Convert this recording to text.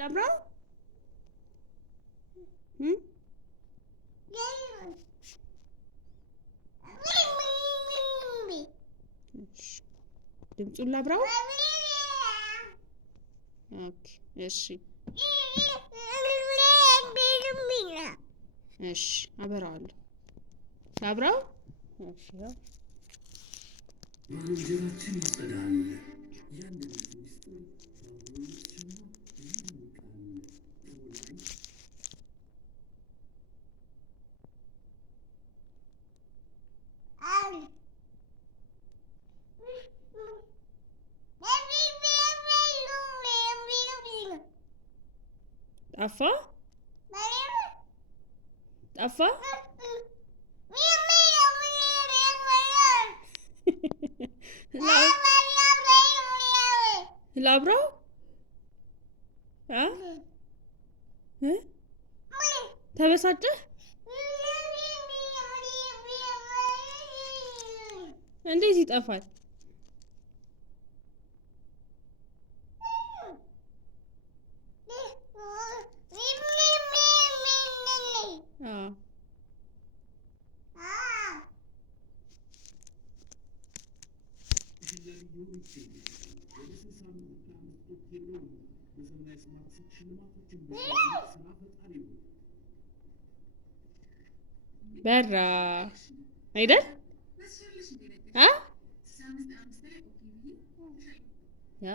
ላብራው ድምፁን ላብራው። ኦኬ እሺ እሺ አበራዋለሁ። ላብራው። እሺ ባልንጀራችን ይጸዳል ያንደበት ሚስጥር ጠፋ ጠፋ። ላብራው ተበሳጨህ? እንዴት ይጠፋል? በራ አይደል? ያ